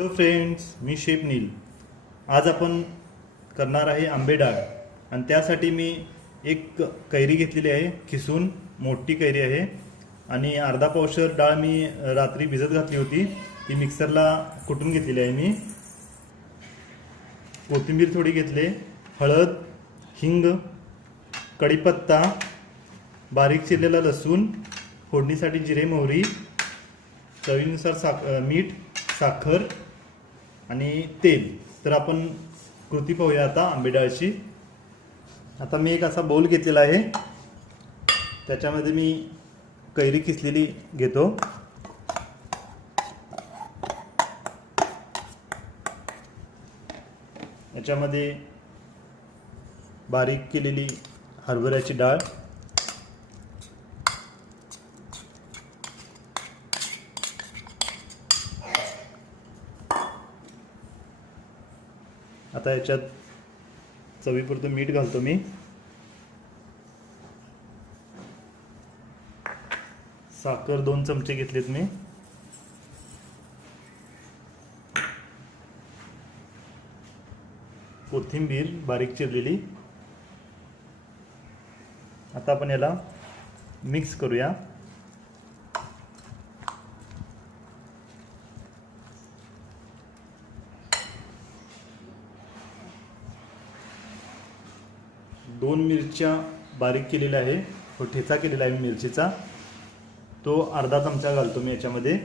Hello friends मी शेप नील. आज आपण करणार आहे आंबे डाळ. आणि त्यासाठी मी एक कैरी घेतलेली आहे खिसून मोठी कैरी आहे. आणि अर्धा पावशर डाळ मी रात्री भिजत घातली होती. ती मिक्सरला कुटून घेतलेली आहे मी. कोथिंबीर थोडी घेतले. हळद हिंग कढीपत्ता बारीक चिरलेला लसूण फोडणीसाठी जिरे मोहरी चवीनुसार साख मीठ साखर आणि तेल. तर आपण कृती पाहूया आता आंबे डाळची आता मी एक असा बोल घेतलेला आहे. त्याच्यामध्ये मी कैरी किसलेली घेतो. याच्यामध्ये बारीक केलेली हरभऱ्याची डाळ. आता याच्यात चवीपुरतं मीठ घालतो मी. साखर दोन चमचे घेतलेत मी. कोथिंबीर बारीक चिरलेली. आता आपण याला मिक्स करूया. दोन मिरच्या बारीक केलेल्या आहे. तो ठेचा केलेला आहे मी मिरचीचा. तो अर्धा चमचा घालतो मी याच्यामध्ये.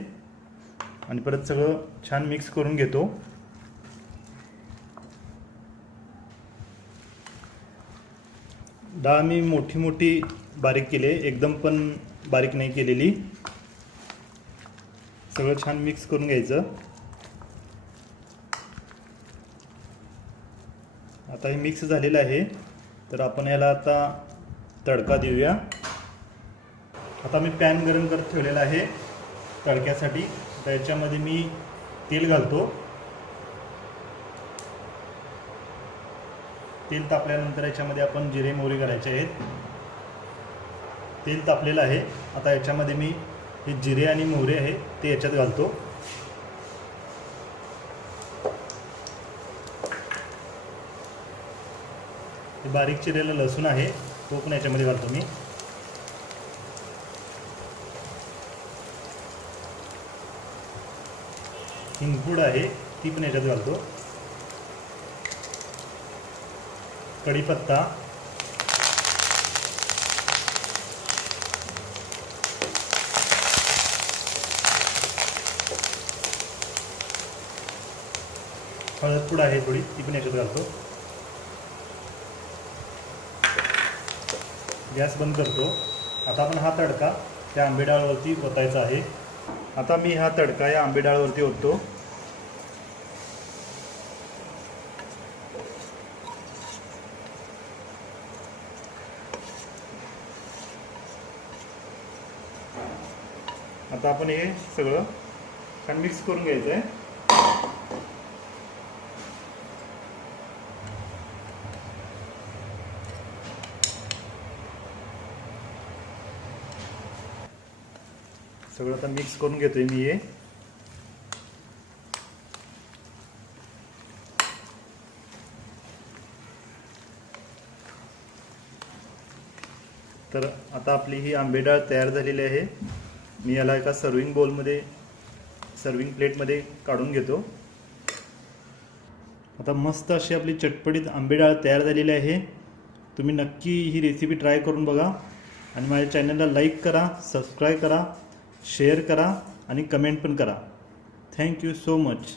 आणि परत सगळं छान मिक्स करून घेतो. डाळ मी मोठी मोठी बारीक केली. आहे एकदम पण बारीक नाही केलेली. सगळं छान मिक्स करून घ्यायचं. आता हे मिक्स झालेलं आहे. तर आपण याला आता तडका देऊया. आता मी पॅन गरम करत ठेवलेला आहे तडक्यासाठी. तर याच्यामध्ये मी तेल घालतो. तेल तापल्यानंतर याच्यामध्ये आपण जिरे मोहरी घालायचे आहेत. तेल तापलेलं आहे. आता याच्यामध्ये मी हे जिरे आणि मोहरे आहे ते याच्यात घालतो. हे बारीक चिरेलं लसूण आहे तो पण याच्यामध्ये घालतो मी. हिंगपूड आहे ती पण याच्यात घालतो. कढीपत्ता. हळदपूड आहे थोडी ती पण याच्यात घालतो. गॅस बंद करतो. आता आपण हा तडका त्या आंबेडाळवरती ओतायचा आहे. आता मी हा तडका या आंबेडाळवरती ओततो. आता आपण हे सगळं छान मिक्स करून घ्यायचं आहे सगळं आता मिक्स करून घेतोय मी हे. तर आता आपली ही आंबे डाळ तयार झालेली आहे. मी याला एका सर्विंग बोलमध्ये सर्विंग प्लेटमध्ये काढून घेतो. आता मस्त अशी आपली चटपटीत आंबे डाळ तयार झालेली आहे. तुम्ही नक्की ही रेसिपी ट्राय करून बघा. आणि माझ्या चॅनलला लाईक करा सबस्क्राईब करा. शेअर करा आणि कमेंट पण करा. Thank you so much.